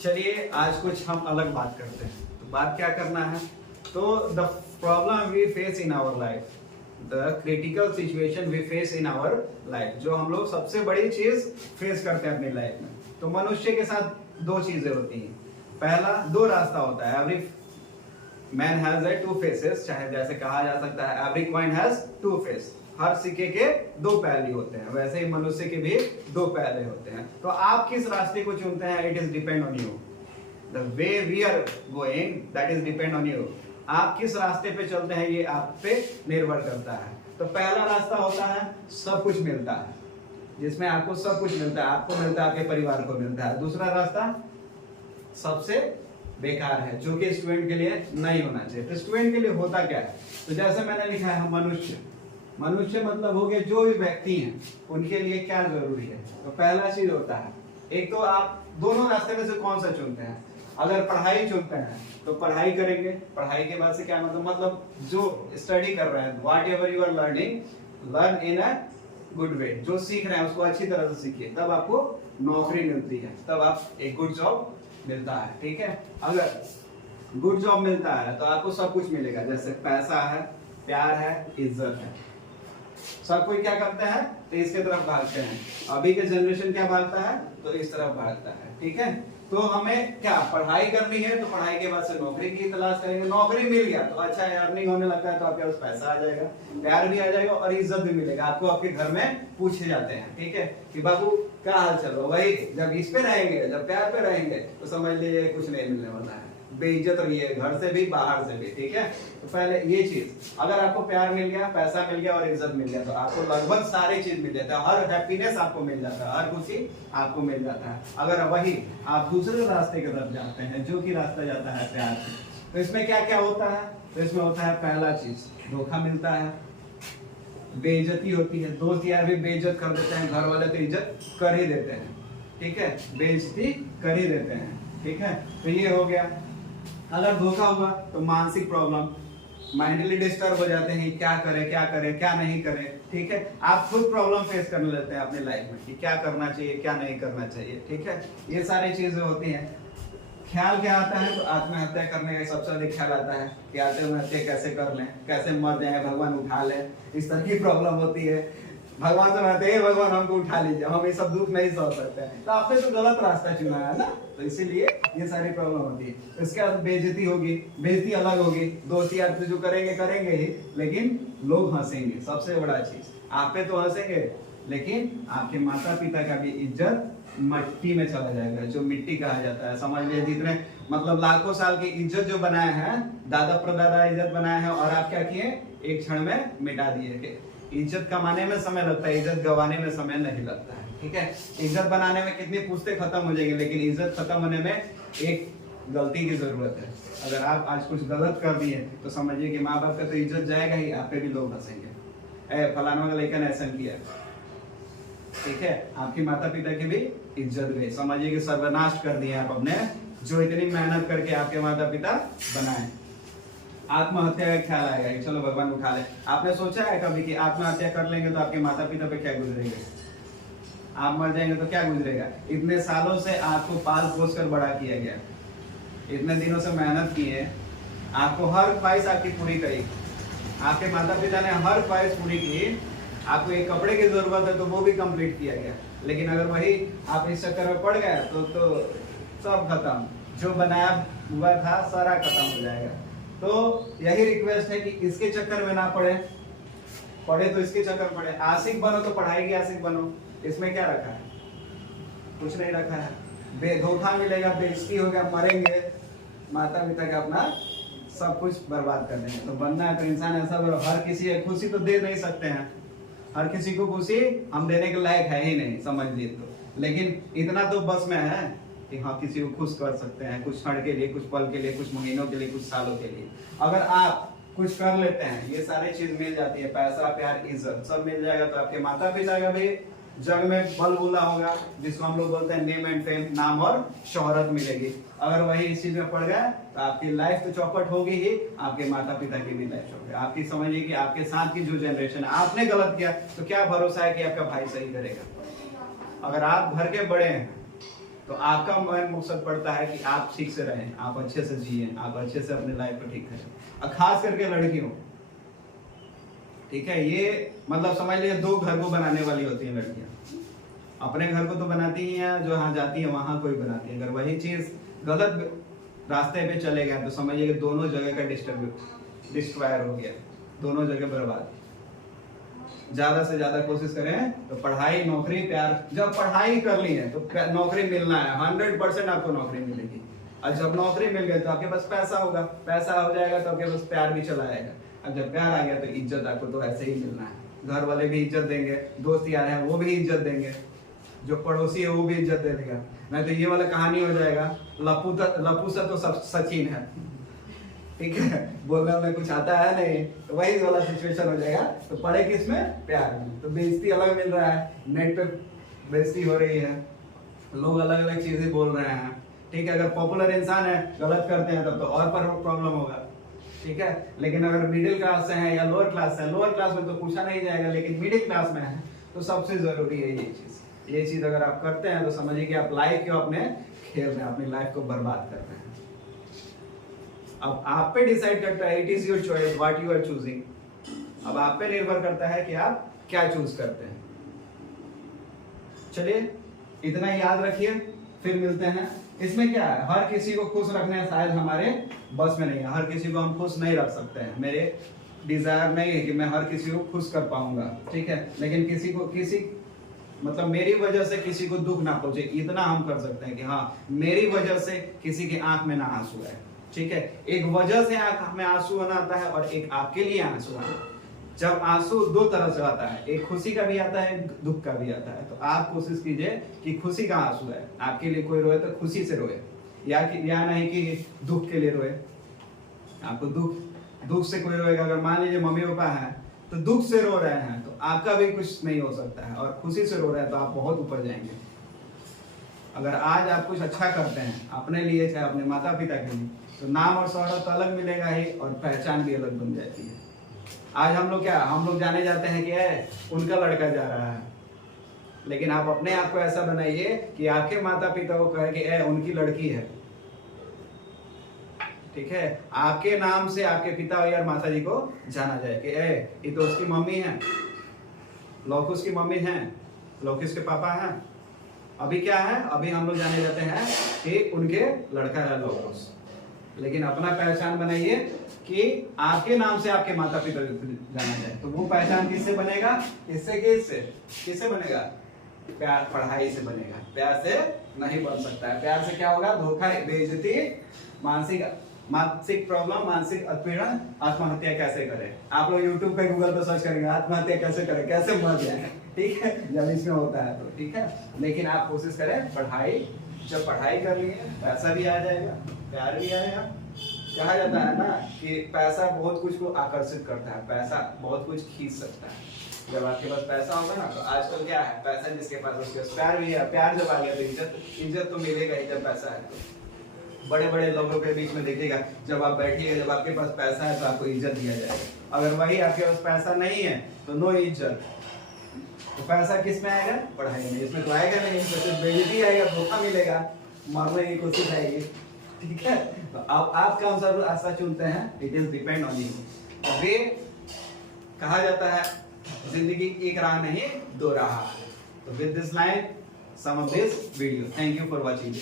चलिए आज कुछ हम अलग बात करते हैं। तो बात क्या करना है, तो the problem we face in our life, the critical situation we face in our life, जो हम लोग सबसे बड़ी चीज फेस करते हैं अपनी लाइफ में। तो मनुष्य के साथ दो चीजें होती हैं। पहला, दो रास्ता होता है। Every man has a two faces, चाहे जैसे कहा जा सकता है every coin has two face, हर सिक्के के दो पहलू होते हैं, वैसे ही मनुष्य के भी दो पहले होते हैं। तो आप किस रास्ते को चुनते हैं, it is depend on you. The way we are going, that is depend on you. आप किस रास्ते पे चलते हैं ये आप पे निर्भर करता है। तो पहला रास्ता होता है सब कुछ मिलता है, जिसमें आपको सब कुछ मिलता है, आपको मिलता है, आपके परिवार को मिलता है। दूसरा रास्ता सबसे बेकार है, जो कि स्टूडेंट के लिए नहीं होना चाहिए। तो स्टूडेंट के लिए होता क्या है, तो जैसे मैंने लिखा है मनुष्य, मनुष्य मतलब हो गए जो भी व्यक्ति हैं, उनके लिए क्या जरूरी है। तो पहला चीज होता है, एक तो आप दोनों रास्ते में से कौन सा चुनते हैं। अगर पढ़ाई चुनते हैं तो पढ़ाई करेंगे, पढ़ाई के बाद से क्या मतलब जो स्टडी कर रहे हैं, whatever you are learning, learn in a good way. जो सीख रहे हैं उसको अच्छी तरह से सीखिए, तब आपको नौकरी मिलती है, तब आप एक गुड जॉब मिलता है। ठीक है, अगर गुड जॉब मिलता है तो आपको सब कुछ मिलेगा, जैसे पैसा है, प्यार है, इज्जत है। सब कोई क्या करते हैं, तो इसके तरफ भागते हैं। अभी के जनरेशन क्या भागता है, तो इस तरफ भागता है। ठीक है, तो हमें क्या पढ़ाई करनी है, तो पढ़ाई के बाद से नौकरी की तलाश करेंगे। नौकरी मिल गया तो अच्छा है, अर्निंग होने लगता है, तो आपके पास पैसा आ जाएगा, प्यार भी आ जाएगा और इज्जत भी मिलेगा। आपको आपके घर में पूछे जाते हैं, ठीक है, कि बाबू क्या हाल चल रहा है। वही जब इस पे रहेंगे, जब प्यार पे रहेंगे, तो समझ लीजिए कुछ नहीं मिलने वाला है, बेइज्जत रही है, घर से भी बाहर से भी। ठीक है, तो पहले ये चीज, अगर आपको प्यार मिल गया, पैसा मिल गया और इज्जत मिल गया, तो आपको लगभग सारी चीज मिल जाता है, हर हैप्पीनेस आपको मिल जाता है, हर खुशी आपको मिल जाता है। अगर वही आप दूसरे रास्ते की तरफ जाते हैं, जो कि रास्ता जाता है प्यार से, तो इसमें क्या क्या होता है, तो इसमें होता है पहला चीज धोखा मिलता है, बेइज्जती होती है, दोस्त यार भी बेइज्जत कर देते हैं, घर वाले तो इज्जत कर ही देते हैं। ठीक है, बेइज्जती कर ही देते हैं। ठीक है, तो ये हो गया। अगर धोखा हुआ तो मानसिक प्रॉब्लम, माइंडली डिस्टर्ब हो जाते हैं, क्या करें क्या नहीं करें। ठीक है, आप खुद प्रॉब्लम फेस करने लगते हैं अपनी लाइफ में कि क्या करना चाहिए क्या नहीं करना चाहिए। ठीक है, ये सारी चीजें होती हैं। ख्याल क्या आता है, तो आत्महत्या करने का सबसे अधिक ख्याल आता है कि आत्महत्या कैसे कर लें, कैसे मर जाए, भगवान उठा ले, इस तरह की प्रॉब्लम होती है। भगवान से कहते हैं भगवान हमको उठा लीजिए, हम ये सब दुख नहीं सह सकते हैं। तो आपने तो गलत रास्ता चुना है ना, तो इसीलिए ये सारी प्रॉब्लम होती है। इसके बाद बेइज्जती होगी, बेइज्जती अलग होगी, दोस्ती यार जो करेंगे ही, लेकिन लोग हंसेंगे। सबसे बड़ा चीज, आप पे तो हंसेंगे, लेकिन आपके माता पिता का भी इज्जत मिट्टी में चला जाएगा, जो मिट्टी कहा जाता है। समझ लीजिए जितने मतलब लाखों साल की इज्जत जो बनाए हैं, दादा परदादा इज्जत बनाए हैं, और आप क्या किए, एक क्षण में मिटा दिए। इज्जत कमाने में समय लगता है, इज्जत गंवाने में समय नहीं लगता है। ठीक है, इज्जत बनाने में कितनी पुश्तें खत्म हो जाएंगी, लेकिन इज्जत खत्म होने में एक गलती की जरूरत है। अगर आप आज कुछ गलत कर दिए तो समझिए कि माँ बाप का तो इज्जत जाएगा ही, आप पे भी लोग हंसेंगे, फलाना का लड़का ने ऐसा किया। ठीक है, आपकी माता पिता की भी इज्जत गई, समझिए कि सर्वनाश कर दिया आप अपने, जो इतनी मेहनत करके आपके माता पिता बनाए। आत्महत्या का ख्याल आएगा कि चलो भगवान उठा ले। आपने सोचा है कभी कि आत्महत्या कर लेंगे तो आपके माता पिता पे क्या गुजरेगा, आप मर जाएंगे तो क्या गुजरेगा। इतने सालों से आपको पाल पोस कर बड़ा किया गया, इतने दिनों से मेहनत की है, आपको हर ख्वाहिश आपकी पूरी करी, आपके माता पिता ने हर ख्वाहिश पूरी की, आपको एक कपड़े की जरूरत है तो वो भी कंप्लीट किया गया। लेकिन अगर वही आप इस चक्कर में पड़ गए तो सब खत्म, जो बनाया हुआ था सारा खत्म हो जाएगा। तो यही रिक्वेस्ट है कि इसके चक्कर में ना पड़े तो इसके चक्कर पड़े। आशिक बनो तो पढ़ाई की आशिक बनो, इसमें क्या रखा है, कुछ नहीं रखा है। धोखा मिलेगा, बेइज्जती होगा, मरेंगे, माता पिता का अपना सब कुछ बर्बाद कर देंगे। तो बनना है तो इंसान ऐसा बनो, हर किसी को खुशी तो दे नहीं सकते हैं, हर किसी को खुशी हम देने के लायक है ही नहीं, समझ लिए तो। लेकिन इतना तो बस में है कि हाँ किसी को खुश कर सकते हैं, कुछ क्षण के लिए, कुछ पल के लिए, कुछ महीनों के लिए, कुछ सालों के लिए। अगर आप कुछ कर लेते हैं, ये सारी चीज मिल जाती है, पैसा प्यार इज्जत सब मिल जाएगा, तो आपके माता पिता का भी जग में बलबुला होगा, जिसको हम लोग बोलते हैं नेम एंड फेम, नाम और शोहरत मिलेगी। अगर वही इस चीज में पड़ गए तो आपकी लाइफ तो चौपट होगी ही, आपके माता पिता की भी लाइफ होगी। आपकी समझिए कि आपके साथ की जो जनरेशन है, आपने गलत किया तो क्या भरोसा है कि आपका भाई सही करेगा। अगर आप घर के बड़े हैं तो आपका मेन मकसद पड़ता है कि आप ठीक से रहें, आप अच्छे से जिए, आप अच्छे से अपने लाइफ को ठीक करें। और खास करके लड़कियों, ठीक है, ये मतलब समझ लीजिए दो घर को बनाने वाली होती हैं लड़कियां। अपने घर को तो बनाती ही हैं, जो यहाँ जाती है वहां कोई बनाती है। अगर वही चीज गलत रास्ते पे चले गए तो समझिए कि दोनों जगह का डिस्ट्रॉयर हो गया, दोनों जगह बर्बाद। ज्यादा से ज्यादा कोशिश करें तो पढ़ाई, नौकरी, प्यार। जब पढ़ाई कर ली है तो नौकरी मिलना है, 100% आपको नौकरी मिलेगी। और जब नौकरी मिल गई तो आपके पास पैसा होगा, पैसा हो जाएगा तो आपके पास प्यार भी चला आएगा। अब जब प्यार आ गया तो इज्जत आपको तो ऐसे ही मिलना है। घर वाले भी इज्जत देंगे, दोस्त यार हैं वो भी इज्जत देंगे, जो पड़ोसी है वो भी इज्जत दे देगा। नहीं तो ये वाला कहानी हो जाएगा, लप्पू सा तो सब सचिन है, ठीक है, बोलने में कुछ आता है नहीं, तो वही वाला सिचुएशन हो जाएगा। तो पढ़े किसमें? प्यार में। तो बेइज्जती अलग मिल रहा है, नेट पे बेइज्जती हो रही है, लोग अलग अलग चीजें बोल रहे हैं, ठीक है। अगर पॉपुलर इंसान है गलत करते हैं तब तो और पर प्रॉब्लम होगा, ठीक है। लेकिन अगर मिडिल क्लास से है या लोअर क्लास से, लोअर क्लास में तो पूछा नहीं जाएगा, लेकिन मिडिल क्लास में है तो सबसे जरूरी है ये चीज अगर आप करते हैं तो समझिए कि आप लाइफ को अपने खेल रहे हैं, अपनी लाइफ को बर्बाद कर रहे हैं। अब आप पे डिसाइड करता है, it is your choice what you are choosing. अब आप पे निर्भर करता है कि आप क्या चूज करते हैं। चलिए इतना याद रखिए, फिर मिलते हैं। इसमें क्या है, हर किसी को खुश रखना शायद हमारे बस में नहीं है, हर किसी को हम खुश नहीं रख सकते हैं। मेरे डिजायर नहीं है कि मैं हर किसी को खुश कर पाऊंगा, ठीक है। लेकिन किसी मतलब मेरी वजह से किसी को दुख ना पहुंचे, इतना हम कर सकते हैं कि हाँ मेरी वजह से किसी की आंख में ना आंसू आए, ठीक है। एक वजह से आंख में आंसू आना आता है और एक आपके लिए आंसू आता है। जब आंसू दो तरह से आता है, एक खुशी का भी आता है, एक दुख का भी आता है। तो आप कोशिश कीजिए कि खुशी का आंसू है, आपके लिए कोई रोए तो खुशी से रोए, या नहीं कि दुख के लिए रोए। आपको दुख से कोई रोएगा, अगर मान लीजिए मम्मी पापा हैं तो दुख से रो रहे हैं तो आपका भी कुछ नहीं हो सकता है, और खुशी से रो रहे हैं तो आप बहुत ऊपर जाएंगे। अगर आज आप कुछ अच्छा करते हैं अपने लिए, चाहे अपने माता पिता के लिए, तो नाम और शोहरत तो अलग मिलेगा ही और पहचान भी अलग बन जाती है। आज हम लोग जाने जाते हैं कि उनका लड़का जा रहा है, लेकिन आप अपने आप को ऐसा बनाइए कि आपके माता पिता को कहे कि उनकी लड़की है, ठीक है। आपके नाम से आपके पिता या माता जी को जाना जाए कि ये तो उसकी मम्मी है, लौकुश की मम्मी है, लौकुश के पापा हैं। अभी क्या है, अभी हम लोग जाने जाते हैं कि उनके लड़का है लौकुश। लेकिन अपना पहचान बनाइए कि आपके नाम से आपके माता पिता जाना जाए। तो वो पहचान किससे बनेगा? किससे बनेगा? प्यार, पढ़ाई से बनेगा। प्यार से नहीं बन सकता है। प्यार से क्या होगा? धोखा, बेइज्जती, मानसिक प्रॉब्लम, मानसिक उत्पीड़न, आत्महत्या कैसे करें। आप लोग YouTube पे गूगल पे सर्च करेंगे आत्महत्या कैसे करें, कैसे मर जाए, ठीक है, जब इसमें होता है तो, ठीक है। लेकिन आप कोशिश करें पढ़ाई, जब पढ़ाई कर लिए पैसा भी आ जाएगा, प्यार भी आएगा। कहा जाता है ना कि पैसा बहुत कुछ को आकर्षित करता है, पैसा बहुत कुछ खींच सकता है। जब आपके पास पैसा होगा ना, तो आजकल क्या है, पैसा जिसके पास उसके पास प्यार भी है, प्यार जब आ गया तो इज्जत तो मिलेगा ही जब पैसा है। तो बड़े बड़े लोगों के बीच में देखिएगा, जब आप बैठिएगा, जब आपके पास पैसा है तो आपको इज्जत दिया जाएगा। अगर वही आपके पास पैसा नहीं है तो नो इज्जत। तो पैसा किस में आएगा? पढ़ाई में। इसमें तो आएगा नहीं, तो बेइज्जती आएगा, धोखा मिलेगा, मारने की कोशिश आएगी, ठीक है। तो आप कौन सा रास्ता चुनते हैं, it is depend on you. वे कहा जाता है जिंदगी एक राह नहीं दो राह है। तो with this line some of this video, thank you for watching.